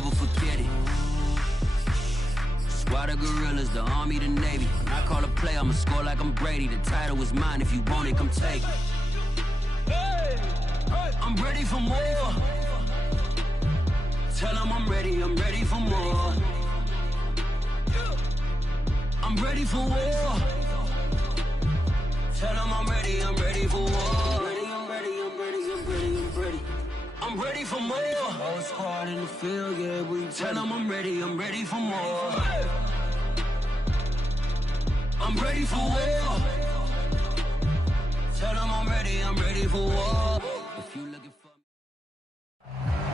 never forget it. Squad of gorillas, the army, the navy. When I call a play, I'ma score like I'm Brady. The title is mine, if you want it, come take it. I'm ready for more. Tell them I'm ready for more. I'm ready for war. Tell them I'm ready for war. I'm ready for more. Whole squad in the field, yeah, we tell them I'm ready for more. I'm ready for war. Tell them I'm ready for war. If you looking for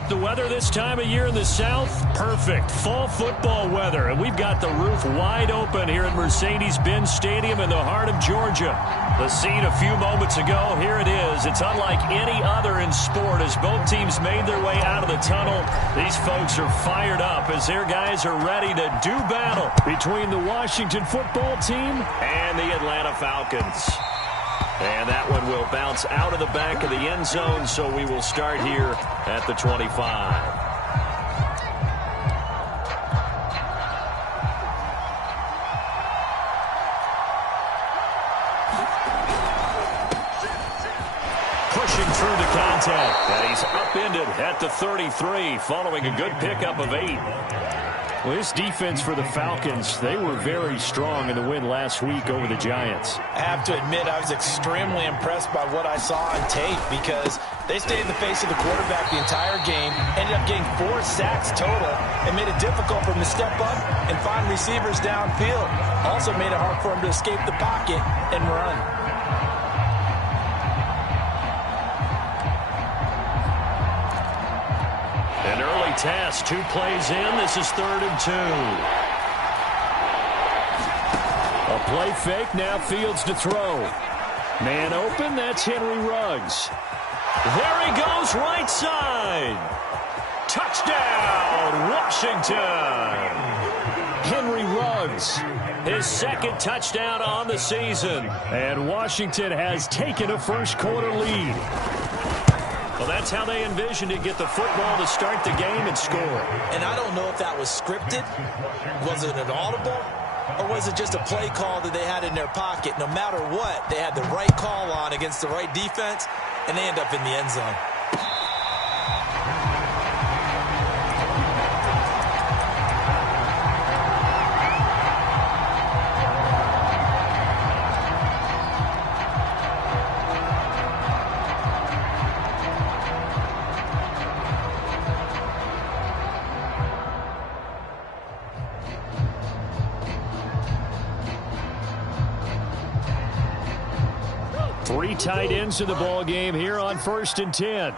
the weather this time of year in the South, perfect. Fall football weather, and we've got the roof wide open here at Mercedes-Benz Stadium in the heart of Georgia. The scene a few moments ago, here it is. It's unlike any other in sport as both teams made their way out of the tunnel. These folks are fired up as their guys are ready to do battle between the Washington football team and the Atlanta Falcons. And that one will bounce out of the back of the end zone, so we will start here at the 25. Pushing through the contact, and he's upended at the 33, following a good pickup of 8. Well, this defense for the Falcons, they were very strong in the win last week over the Giants. I have to admit, I was extremely impressed by what I saw on tape because they stayed in the face of the quarterback the entire game, ended up getting 4 sacks total, and made it difficult for him to step up and find receivers downfield. Also made it hard for him to escape the pocket and run. An early task, 2 plays in. This is 3rd and 2. A play fake, now Fields to throw. Man open, that's Henry Ruggs. There he goes, right side. Touchdown, Washington. Henry Ruggs, his 2nd touchdown on the season. And Washington has taken a first-quarter lead. Well, that's how they envisioned it, get the football to start the game and score. And I don't know if that was scripted. Was it an audible? Or was it just a play call that they had in their pocket? No matter what, they had the right call on against the right defense, and they end up in the end zone. Three tight ends in the ball game here on 1st and 10.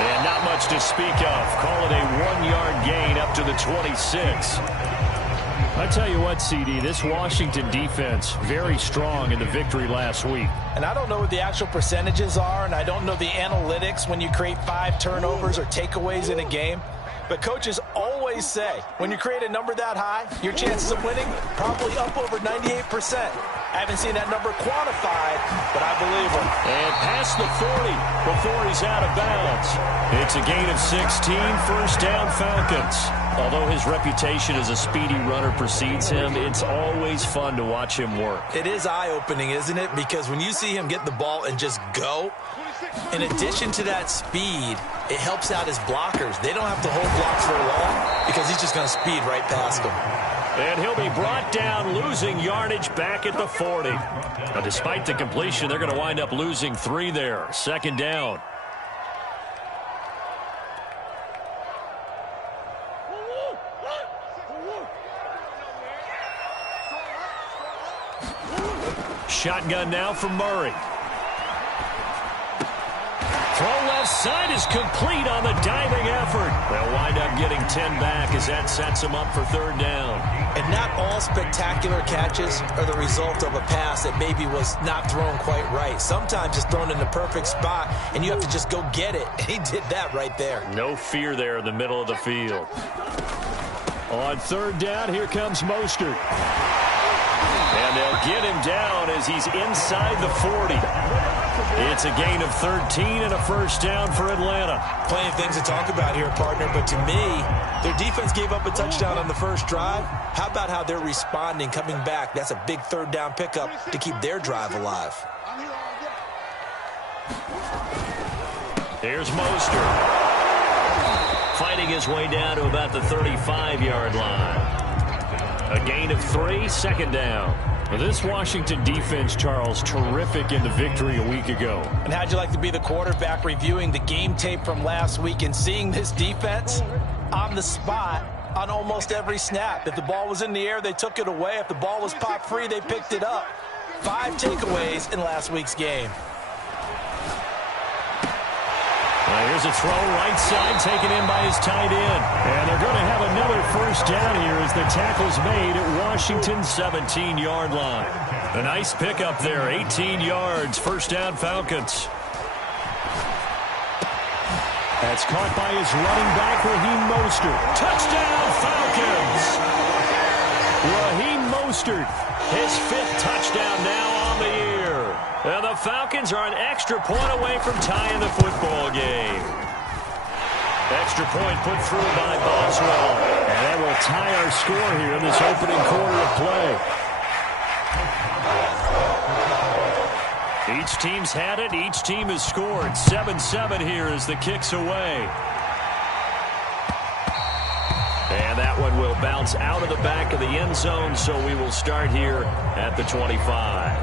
And not much to speak of. Call it a 1-yard gain up to the 26. I tell you what, CD, this Washington defense, very strong in the victory last week. And I don't know what the actual percentages are, and I don't know the analytics when you create 5 turnovers or takeaways in a game. But coaches always say, when you create a number that high, your chances of winning probably up over 98%. I haven't seen that number quantified, but I believe him. And past the 40 before he's out of bounds. It's a gain of 16, first down Falcons. Although his reputation as a speedy runner precedes him, it's always fun to watch him work. It is eye-opening, isn't it? Because when you see him get the ball and just go, in addition to that speed, it helps out his blockers. They don't have to hold blocks for long because he's just going to speed right past them. And he'll be brought down, losing yardage back at the 40. Now, despite the completion, they're going to wind up losing 3 there. 2nd down. Shotgun now from Murray. Throw left side is complete on the diving effort. They'll wind up getting 10 back as that sets them up for 3rd down. And not all spectacular catches are the result of a pass that maybe was not thrown quite right. Sometimes it's thrown in the perfect spot, and you have to just go get it. And he did that right there. No fear there in the middle of the field. On 3rd down, here comes Mostert. And they'll get him down as he's inside the 40. It's a gain of 13 and a first down for Atlanta. Plenty of things to talk about here, partner, but to me, their defense gave up a touchdown on the first drive. How about how they're responding, coming back? That's a big third down pickup to keep their drive alive. Here's Mostert. Fighting his way down to about the 35-yard line. A gain of 3, second down. This Washington defense, Charles, terrific in the victory a week ago. And how'd you like to be the quarterback reviewing the game tape from last week and seeing this defense on the spot on almost every snap? If the ball was in the air, they took it away. If the ball was pop free, they picked it up. 5 takeaways in last week's game. Well, here's a throw right side taken in by his tight end. And they're going to have another first down here as the tackle's made at Washington's 17-yard line. A nice pickup there, 18 yards, first down Falcons. That's caught by his running back, Raheem Mostert. Touchdown Falcons! Raheem Mostert, his 5th touchdown now on the year. And the Falcons are an extra point away from tying the football game. Extra point put through by Boswell. And that will tie our score here in this opening quarter of play. Each team's had it. Each team has scored. 7-7 here as the kick's away. And that one will bounce out of the back of the end zone, so we will start here at the 25.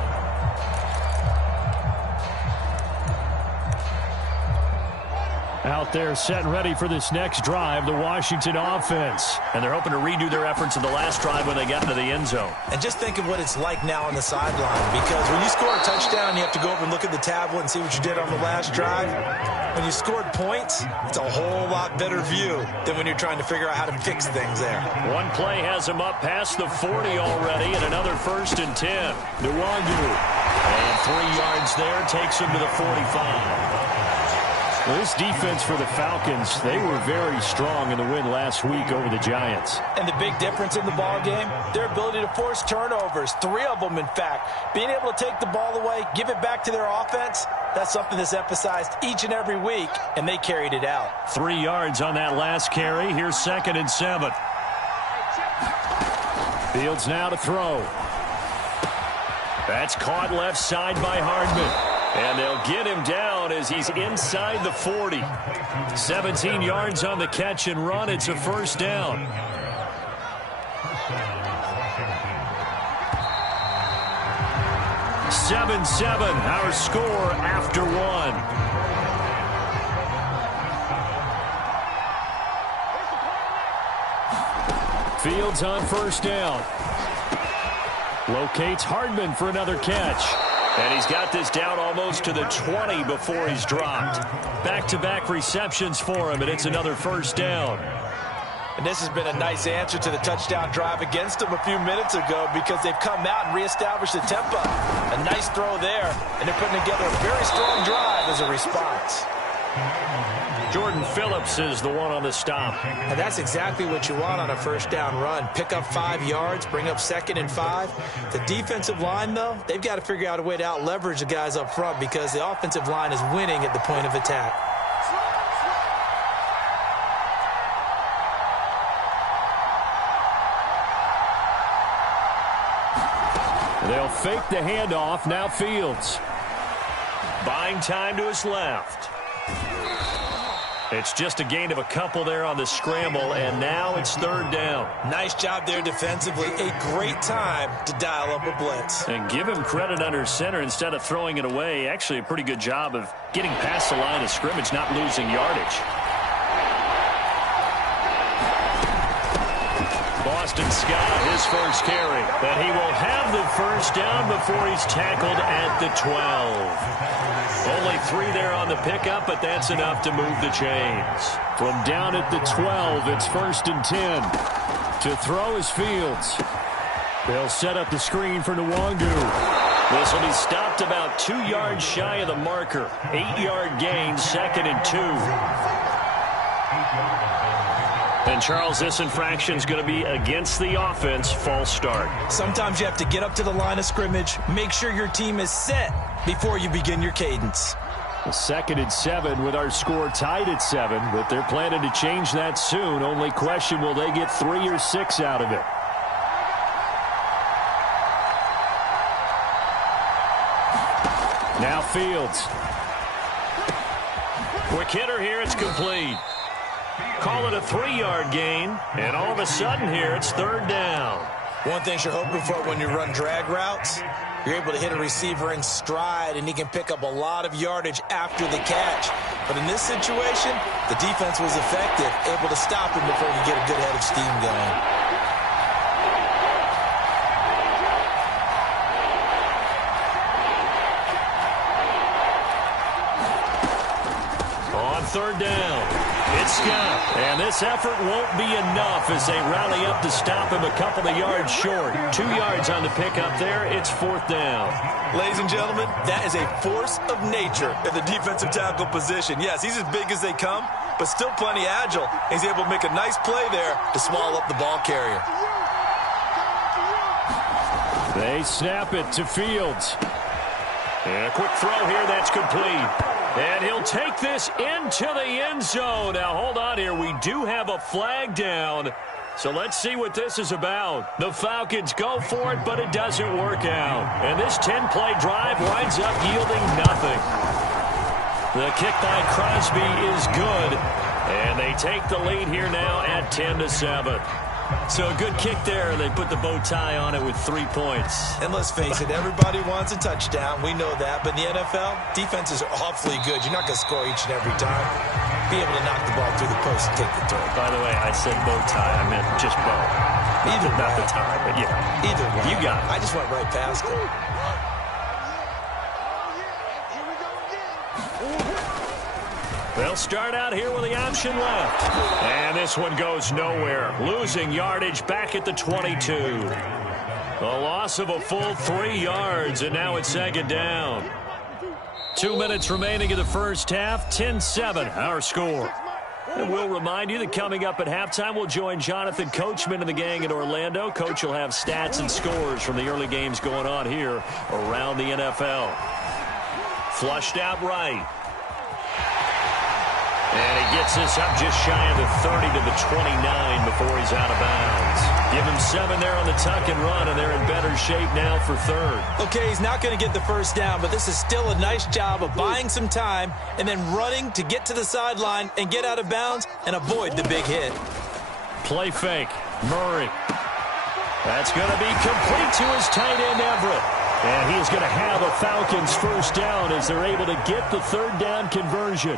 Out there set and ready for this next drive, the Washington offense. And they're hoping to redo their efforts in the last drive when they got into the end zone. And just think of what it's like now on the sideline, because when you score a touchdown, you have to go over and look at the tablet and see what you did on the last drive. When you scored points, it's a whole lot better view than when you're trying to figure out how to fix things there. One play has him up past the 40 already, and another 1st and 10. Nwangu. And 3 yards there takes him to the 45. Well, this defense for the Falcons, they were very strong in the win last week over the Giants. And the big difference in the ball game, their ability to force turnovers, 3 of them, in fact. Being able to take the ball away, give it back to their offense, that's something that's emphasized each and every week, and they carried it out. 3 yards on that last carry. Here's 2nd and 7. Fields now to throw. That's caught left side by Hardman. And they'll get him down as he's inside the 40. 17 yards on the catch and run. It's a first down. (7-7) our score after 1. Fields on first down. Locates Hardman for another catch. And he's got this down almost to the 20 before he's dropped. Back-to-back receptions for him, and it's another first down. And this has been a nice answer to the touchdown drive against them a few minutes ago, because they've come out and reestablished the tempo. A nice throw there, and they're putting together a very strong drive as a response. Jordan Phillips is the one on the stop. And that's exactly what you want on a first down run. Pick up 5 yards, bring up 2nd and 5. The defensive line, though, they've got to figure out a way to out-leverage the guys up front, because the offensive line is winning at the point of attack. They'll fake the handoff. Now Fields. Buying time to his left. It's just a gain of a couple there on the scramble, and now it's 3rd down. Nice job there defensively. A great time to dial up a blitz. And give him credit under center instead of throwing it away. Actually a pretty good job of getting past the line of scrimmage, not losing yardage. Boston Scott, his first carry. But he will have the first down before he's tackled at the 12. Only 3 there on the pickup, but that's enough to move the chains. From down at the 12, it's 1st and 10. To throw is Fields. They'll set up the screen for Nwangu. This will be stopped about 2 yards shy of the marker. 8-yard gain, 2nd and 2. And, Charles, this infraction is going to be against the offense, false start. Sometimes you have to get up to the line of scrimmage, make sure your team is set, before you begin your cadence. 2nd and 7 with our score tied at 7, but they're planning to change that soon. Only question, will they get 3 or 6 out of it? Now Fields. Quick hitter here, it's complete. Call it a 3-yard gain, and all of a sudden here it's 3rd down. One thing you're hoping for when you run drag routes, you're able to hit a receiver in stride, and he can pick up a lot of yardage after the catch. But in this situation, the defense was effective, able to stop him before he could get a good head of steam going. On 3rd down, it's Scott. And this effort won't be enough as they rally up to stop him a couple of yards short. 2 yards on the pickup there. It's 4th down. Ladies and gentlemen, that is a force of nature in the defensive tackle position. Yes, he's as big as they come, but still plenty agile. He's able to make a nice play there to swallow up the ball carrier. They snap it to Fields. And a quick throw here, that's complete. And he'll take this into the end zone. Now, hold on here. We do have a flag down. So let's see what this is about. The Falcons go for it, but it doesn't work out. And this 10-play drive winds up yielding nothing. The kick by Crosby is good. And they take the lead here now at 10-7. So a good kick there. They put the bow tie on it with 3 points. And let's face it, everybody wants a touchdown. We know that. But in the NFL, defenses are awfully good. You're not going to score each and every time. Be able to knock the ball through the post and take the throw. By the way, I said bow tie. I meant just bow. Either not way. the tie, but yeah. Either way. You got it. I just went right past it. They'll start out here with the option left. And this one goes nowhere. Losing yardage back at the 22. A loss of a full 3 yards, and now it's 2nd down. 2 minutes remaining in the first half. 10-7, our score. And we'll remind you that coming up at halftime, we'll join Jonathan Coachman and the gang in Orlando. Coach will have stats and scores from the early games going on here around the NFL. Flushed out right. And he gets this up just shy of the 30 to the 29 before he's out of bounds. Give him 7 there on the tuck and run, and they're in better shape now for 3rd. Okay, he's not going to get the first down, but this is still a nice job of buying some time and then running to get to the sideline and get out of bounds and avoid the big hit. Play fake. Murray. That's going to be complete to his tight end, Everett. And he's going to have a Falcons first down as they're able to get the 3rd down conversion.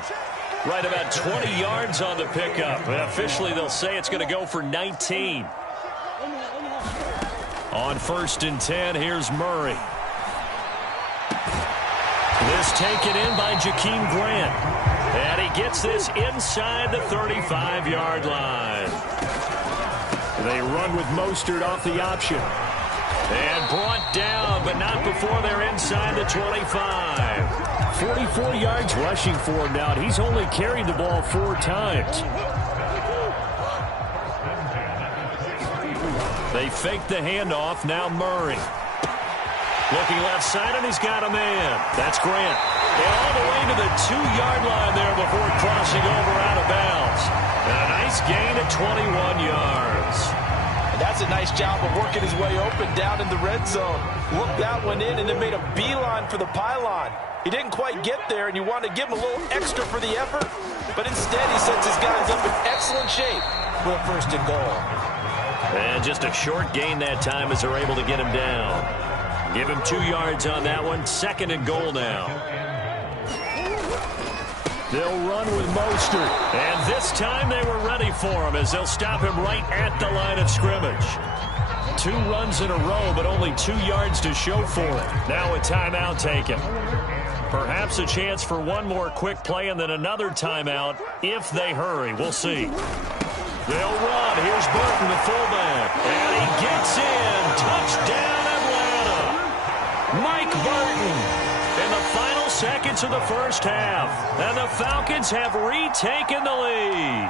Right about 20 yards on the pickup. And officially, they'll say it's going to go for 19. On 1st and 10, here's Murray. This taken in by Jakeem Grant. And he gets this inside the 35-yard line. They run with Mostert off the option. And brought down, but not before they're inside the 25. 44 yards rushing for him now. He's only carried the ball 4 times. They fake the handoff. Now Murray. Looking left side, and he's got a man. That's Grant. And all the way to the 2-yard line there before crossing over out of bounds. And a nice gain at 21 yards. That's a nice job of working his way open down in the red zone. Looked that one in and then made a beeline for the pylon. He didn't quite get there, and you want to give him a little extra for the effort, but instead he sets his guys up in excellent shape for a 1st and goal. And just a short gain that time as they're able to get him down. Give him 2 yards on that one. 2nd and goal now. They'll run with Mostert. And this time they were ready for him as they'll stop him right at the line of scrimmage. 2 runs in a row, but only 2 yards to show for it. Now a timeout taken. Perhaps a chance for one more quick play and then another timeout if they hurry. We'll see. They'll run. Here's Burton, the fullback. And he gets in. Touchdown, Atlanta. Mike Burton. In the final seconds of the first half. And the Falcons have retaken the lead.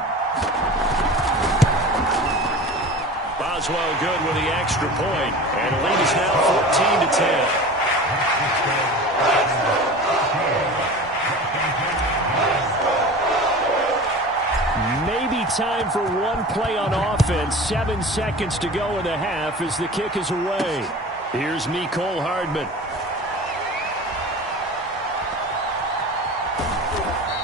Boswell good with the extra point. And the lead is now 14-10. be time for one play on offense. 7 seconds to go in the half as the kick is away. Here's Mecole Hardman.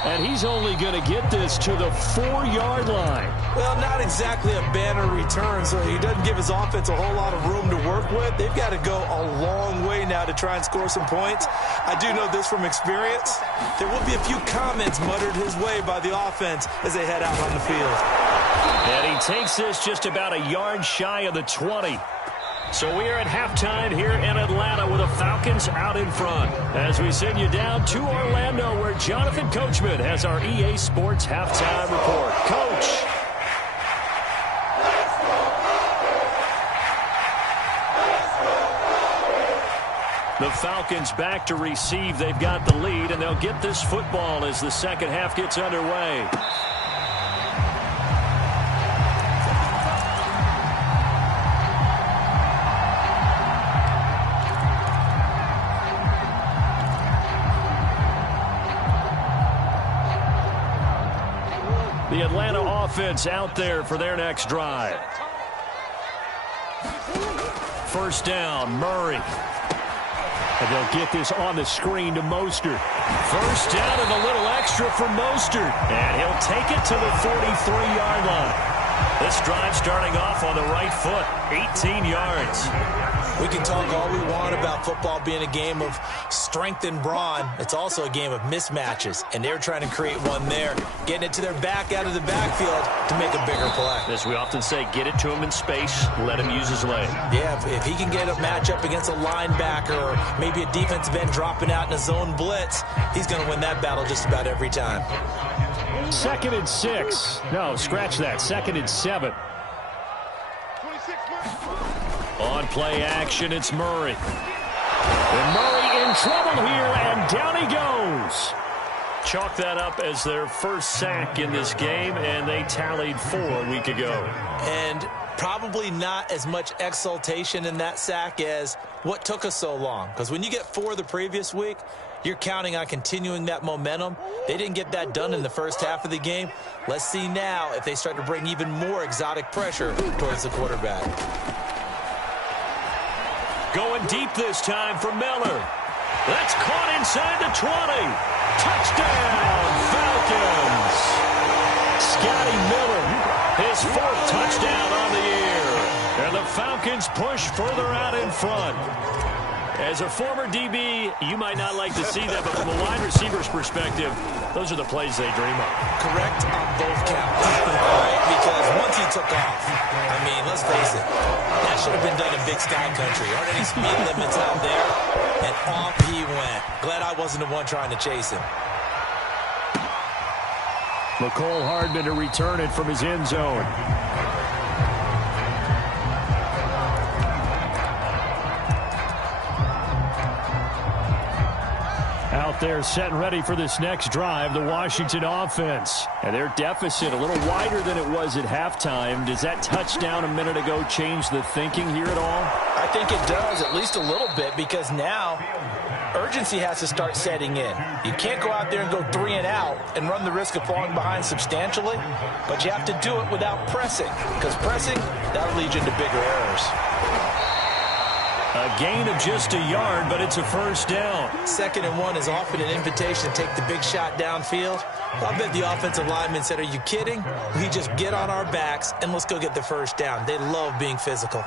And he's only going to get this to the 4-yard line. Well, not exactly a banner return, so he doesn't give his offense a whole lot of room to work with. They've got to go a long way now to try and score some points. I do know this from experience. There will be a few comments muttered his way by the offense as they head out on the field. And he takes this just about a yard shy of the 20. So we are at halftime here in Atlanta with the Falcons out in front. As we send you down to Orlando where Jonathan Coachman has our EA Sports halftime report. Coach. The Falcons back to receive. They've got the lead, and they'll get this football as the second half gets underway. The Atlanta offense out there for their next drive. First down, Murray. And they'll get this on the screen to Mostert. First down and a little extra for Mostert. And he'll take it to the 43-yard line. This drive starting off on the right foot, 18 yards. We can talk all we want about football being a game of strength and brawn. It's also a game of mismatches, and they're trying to create one there, getting it to their back out of the backfield to make a bigger play. As we often say, get it to him in space, let him use his leg. Yeah, if he can get a matchup against a linebacker or maybe a defensive end dropping out in a zone blitz, he's going to win that battle just about every time. 2nd and 6. No, scratch that. 2nd and 7. On play action, it's Murray. And Murray in trouble here, and down he goes. Chalk that up as their first sack in this game, and they tallied 4 a week ago. And probably not as much exultation in that sack as what took us so long. Because when you get 4 the previous week, you're counting on continuing that momentum. They didn't get that done in the first half of the game. Let's see now if they start to bring even more exotic pressure towards the quarterback. Going deep this time for Miller. That's caught inside the 20. Touchdown, Falcons. Scotty Miller, his 4th touchdown on the year. And the Falcons push further out in front. As a former DB, you might not like to see that, but from a wide receiver's perspective, those are the plays they dream of. Correct on both counts, right? Because once he took off, I mean, let's face it, that should have been done in Big Sky Country. Aren't any speed limits out there? And off he went. Glad I wasn't the one trying to chase him. Mecole Hardman to return it from his end zone. Out there set and ready for this next drive, the Washington offense. And their deficit a little wider than it was at halftime. Does that touchdown a minute ago change the thinking here at all? I think it does, at least a little bit, because now urgency has to start setting in. You can't go out there and go 3 and out and run the risk of falling behind substantially, but you have to do it without pressing, because pressing, that'll lead you into bigger errors. A gain of just a yard, but it's a first down. 2nd and 1 is often an invitation to take the big shot downfield. I bet the offensive lineman said, are you kidding? We just get on our backs and let's go get the first down. They love being physical.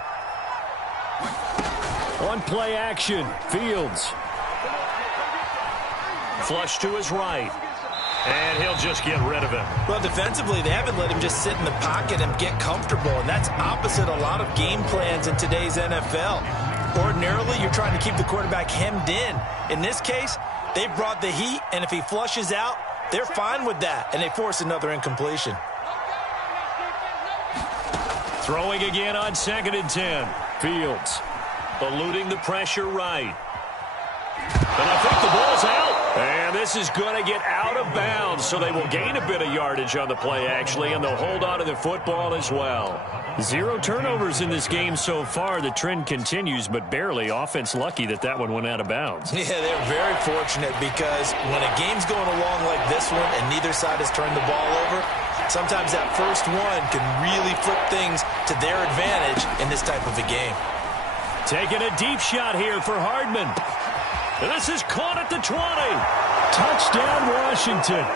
On play action, Fields. Flush to his right. And he'll just get rid of it. Well, defensively, they haven't let him just sit in the pocket and get comfortable, and that's opposite a lot of game plans in today's NFL. Ordinarily, you're trying to keep the quarterback hemmed in. In this case, they brought the heat, and if he flushes out, they're fine with that, and they force another incompletion. Throwing again on 2nd and 10. Fields eluding the pressure right. And I think the ball's out. And this is going to get out of bounds, so they will gain a bit of yardage on the play, actually, and they'll hold on to the football as well. 0 turnovers in this game so far. The trend continues, but barely. Offense lucky that that one went out of bounds. Yeah, they're very fortunate because when a game's going along like this one and neither side has turned the ball over, Sometimes that first one can really flip things to their advantage in this type of a game. Taking a deep shot here for Hardman. This is caught at the 20. Touchdown, Washington.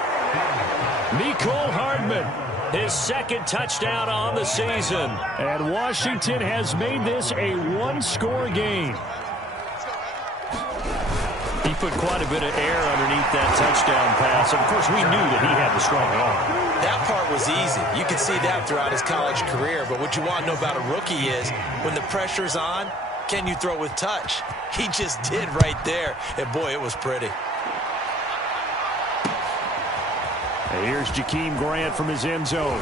Mecole Hardman, his second touchdown on the season. And Washington has made this a one-score game. He put quite a bit of air underneath that touchdown pass. Of course, we knew that he had the strong arm. That part was easy. You could see that throughout his college career. But what you want to know about a rookie is when the pressure's on, can you throw with touch? He just did right there. And, boy, it was pretty. Here's Jakeem Grant from his end zone.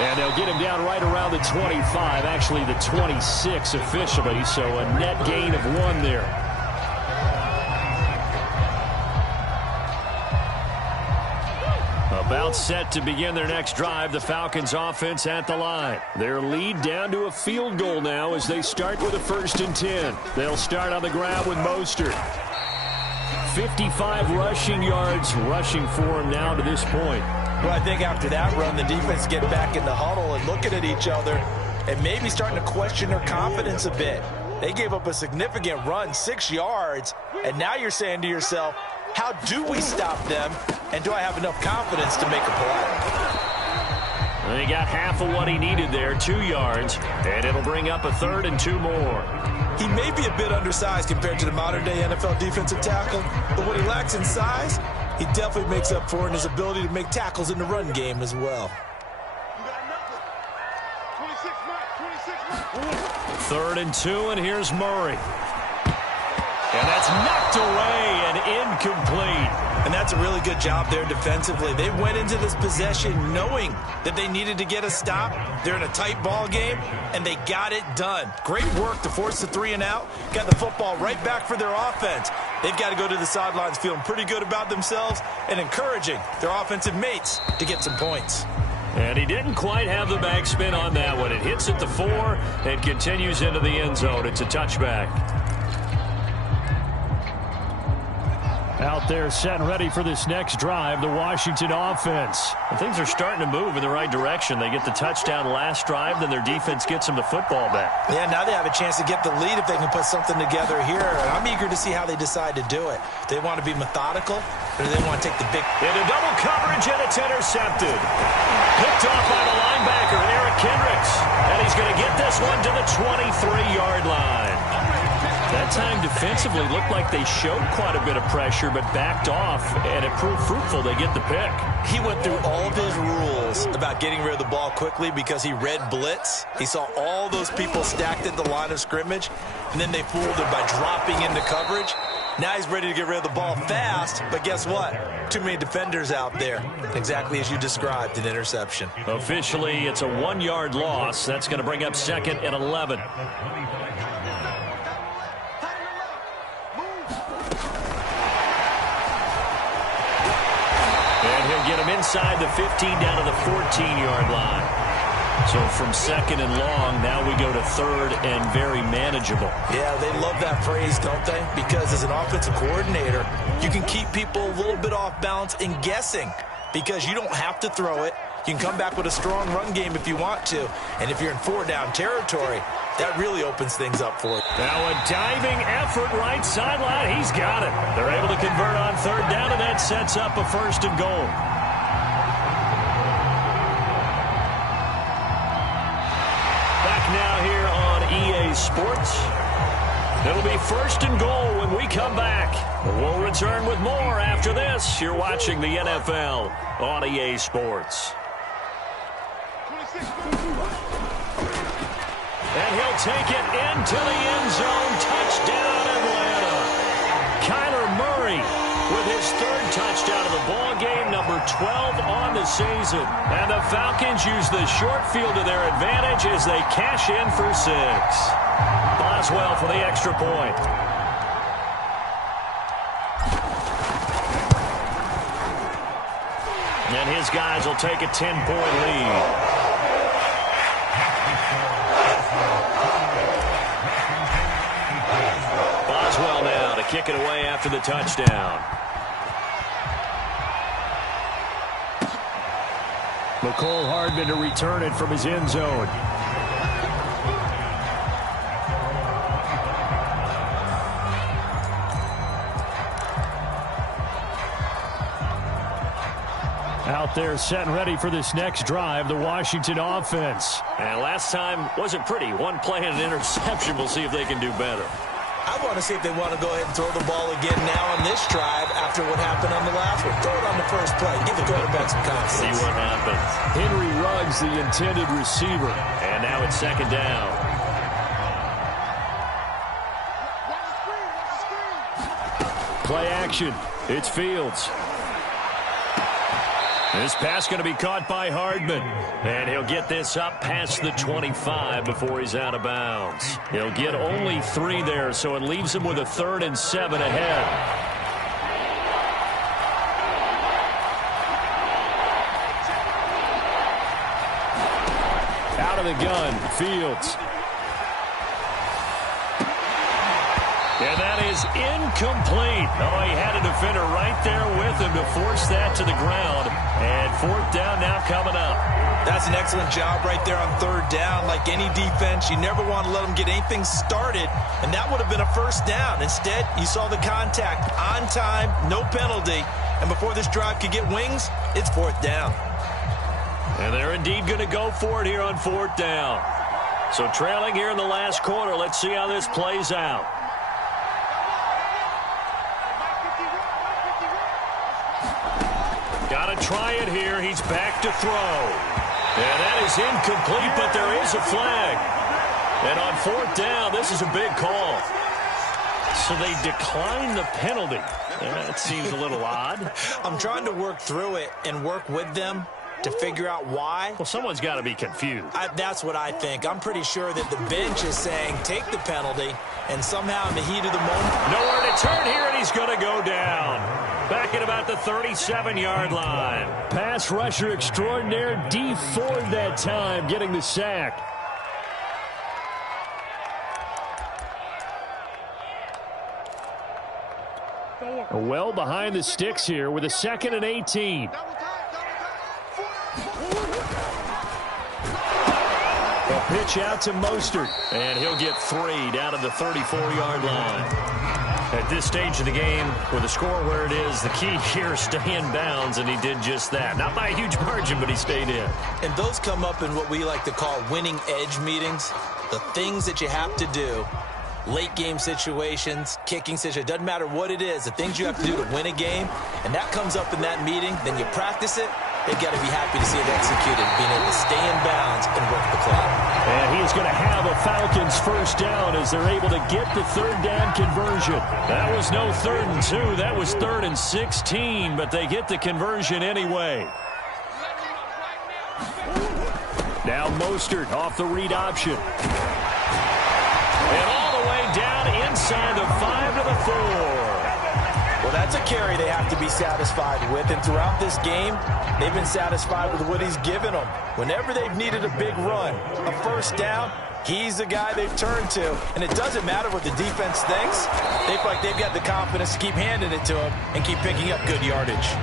And they'll get him down right around the 25, actually the 26 officially, so a net gain of 1 there. About set to begin their next drive, the Falcons offense at the line. Their lead down to a field goal now as they start with a 1st and 10. They'll start on the ground with Mostert. 55 rushing yards rushing for him now to this point. Well, I think after that run, the defense get back in the huddle and looking at each other and maybe starting to question their confidence a bit. They gave up a significant run, 6 yards, and now you're saying to yourself, how do we stop them, and do I have enough confidence to make a play? They got half of what he needed there, 2 yards, and it'll bring up a 3rd and 2 more. He may be a bit undersized compared to the modern-day NFL defensive tackle, but what he lacks in size, he definitely makes up for in his ability to make tackles in the run game as well. 3rd and 2, and here's Murray. And that's knocked away and incomplete. And that's a really good job there defensively. They went into this possession knowing that they needed to get a stop. They're in a tight ball game, and they got it done. Great work to force the 3 and out. Got the football right back for their offense. They've got to go to the sidelines feeling pretty good about themselves and encouraging their offensive mates to get some points. And he didn't quite have the backspin on that one. It hits at the 4 and continues into the end zone. It's a touchback. Out there set and ready for this next drive, the Washington offense. And things are starting to move in the right direction. They get the touchdown last drive, then their defense gets them the football back. Yeah, now they have a chance to get the lead if they can put something together here. And I'm eager to see how they decide to do it. Do they want to be methodical, or do they want to take the big... Into double coverage, and it's intercepted. Picked off by the linebacker, Eric Kendricks. And he's going to get this one to the 23-yard line. That time defensively looked like they showed quite a bit of pressure but backed off, and it proved fruitful. They get the pick. He went through all of his rules about getting rid of the ball quickly because he read blitz. He saw all those people stacked at the line of scrimmage, and then they fooled him by dropping into coverage. Now he's ready to get rid of the ball fast, but guess what? Too many defenders out there. Exactly as you described, an interception. Officially, it's a 1-yard loss. That's going to bring up 2nd and 11. Get him inside the 15 down to the 14-yard line. So from 2nd and long, now we go to 3rd and very manageable. Yeah, they love that phrase, don't they? Because as an offensive coordinator, you can keep people a little bit off balance and guessing because you don't have to throw it. You can come back with a strong run game if you want to. And if you're in 4-down territory, that really opens things up for you. Now a diving effort right sideline. He's got it. They're able to convert on 3rd down, and that sets up a 1st and goal. Back now here on EA Sports. It'll be 1st and goal when we come back. We'll return with more after this. You're watching the NFL on EA Sports. And he'll take it into the end zone. Touchdown, Atlanta. Kyler Murray with his 3rd touchdown of the ball game, number 12 on the season. And the Falcons use the short field to their advantage as they cash in for 6. Boswell for the extra point. And his guys will take a 10-point lead. Boswell now to kick it away after the touchdown. Mecole Hardman to return it from his end zone. Out there set and ready for this next drive, the Washington offense. And last time wasn't pretty. One play and an interception. We'll see if they can do better. I want to see if they want to go ahead and throw the ball again now on this drive after what happened on the last one. Throw it on the first play. Give the quarterback some confidence. See what happens. Henry Ruggs, the intended receiver. And now it's second down. Play action. It's Fields. This pass going to be caught by Hardman. And he'll get this up past the 25 before he's out of bounds. He'll get only 3 there, so it leaves him with a 3rd and 7 ahead. Out of the gun, Fields. And that is incomplete. Oh, he had a defender right there with him to force that to the ground. And 4th down now coming up. That's an excellent job right there on 3rd down. Like any defense, you never want to let them get anything started, and that would have been a 1st down. Instead, you saw the contact on time, no penalty, and before this drive could get wings, it's 4th down. And they're indeed going to go for it here on 4th down. So trailing here in the last quarter, let's see how this plays out. Got to try it here. He's back to throw. And that is incomplete, but there is a flag. And on 4th down, this is a big call. So they decline the penalty. That seems a little odd. I'm trying to work through it and work with them to figure out why. Well, someone's got to be confused. That's what I think. I'm pretty sure that the bench is saying take the penalty, and somehow in the heat of the moment. Nowhere to turn here, and he's going to go down. Back at about the 37-yard line. Pass rusher extraordinaire, Dee Ford that time, getting the sack. Well behind the sticks here with a 2nd and 18. A pitch out to Mostert, and he'll get 3 down at the 34-yard line. At this stage of the game, with the score where it is, the key here is stay in bounds, and he did just that. Not by a huge margin, but he stayed in. And those come up in what we like to call winning edge meetings. The things that you have to do, late game situations, kicking situations, doesn't matter what it is, the things you have to do to win a game, and that comes up in that meeting, then you practice it. They've got to be happy to see it executed, being able to stay in bounds and work the clock. And he's going to have a Falcons 1st down as they're able to get the 3rd down conversion. That was no 3rd and 2. That was 3rd and 16, but they get the conversion anyway. Now Mostert off the read option. And all the way down inside the 5 to the 4. Well, that's a carry they have to be satisfied with, and throughout this game, they've been satisfied with what he's given them. Whenever they've needed a big run, a 1st down, he's the guy they've turned to, and it doesn't matter what the defense thinks. They feel like they've got the confidence to keep handing it to him and keep picking up good yardage.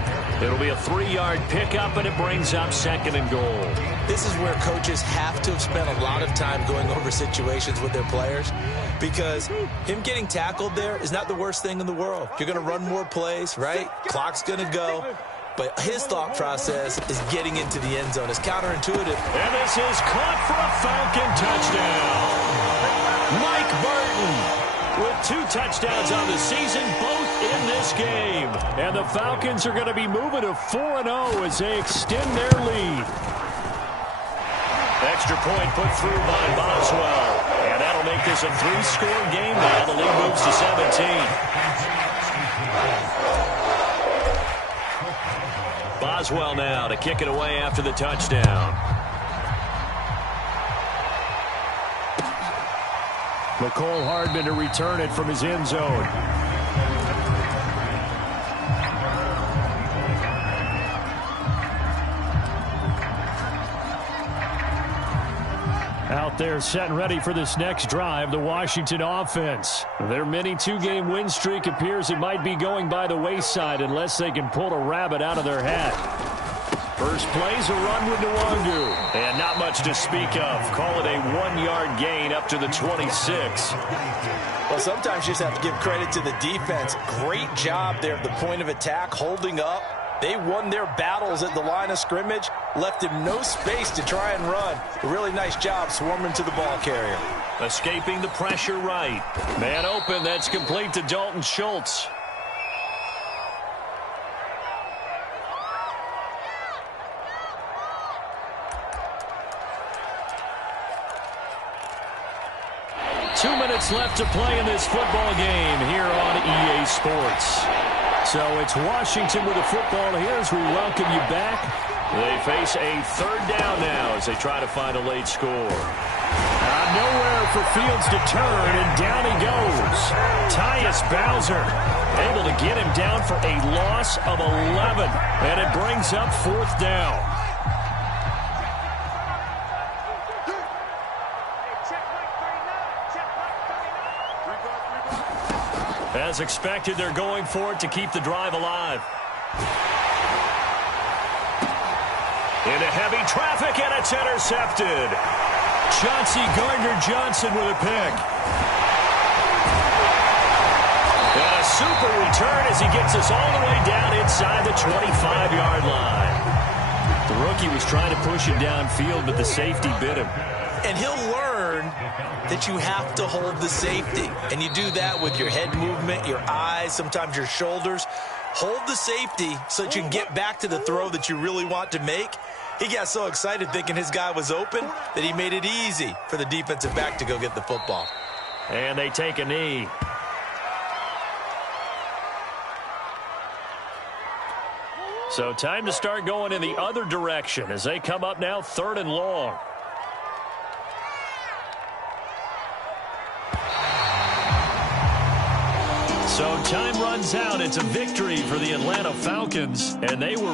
It'll be a 3-yard pickup, and it brings up 2nd and goal. This is where coaches have to have spent a lot of time going over situations with their players, because him getting tackled there is not the worst thing in the world. You're going to run more plays, right? Clock's going to go. But his thought process is getting into the end zone. It's counterintuitive. And this is caught for a Falcon touchdown. Mike Burton with 2 touchdowns on the season, both in this game. And the Falcons are going to be moving to 4-0 as they extend their lead. Extra point put through by Boswell. And that'll make this a 3-score game now. The lead moves to 17. Boswell now to kick it away after the touchdown. Mecole Hardman to return it from his end zone. Out there set and ready for this next drive, the Washington offense. Their mini 2-game win streak appears it might be going by the wayside unless they can pull a rabbit out of their hat. First play's a run with Nwangu. And not much to speak of. Call it a 1-yard gain up to the 26. Well, sometimes you just have to give credit to the defense. Great job there at the point of attack, holding up. They won their battles at the line of scrimmage, left him no space to try and run. A really nice job swarming to the ball carrier. Escaping the pressure right. Man open, that's complete to Dalton Schultz. Two minutes left to play in this football game here on EA Sports. So it's Washington with the football here as we welcome you back. They face a third down now as they try to find a late score. Nowhere for Fields to turn, and down he goes. Tyus Bowser able to get him down for a loss of 11. And it brings up fourth down. As expected, they're going for it to keep the drive alive. Into heavy traffic, and it's intercepted. Chauncey Gardner-Johnson with a pick. And a super return as he gets us all the way down inside the 25-yard line. The rookie was trying to push him downfield, but the safety bit him. And he'll learn that you have to hold the safety. And you do that with your head movement, your eyes, sometimes your shoulders. Hold the safety so that you can get back to the throw that you really want to make. He got so excited thinking his guy was open that he made it easy for the defensive back to go get the football. And they take a knee. So time to start going in the other direction as they come up now 3rd and long. So time runs out. It's a victory for the Atlanta Falcons, and they were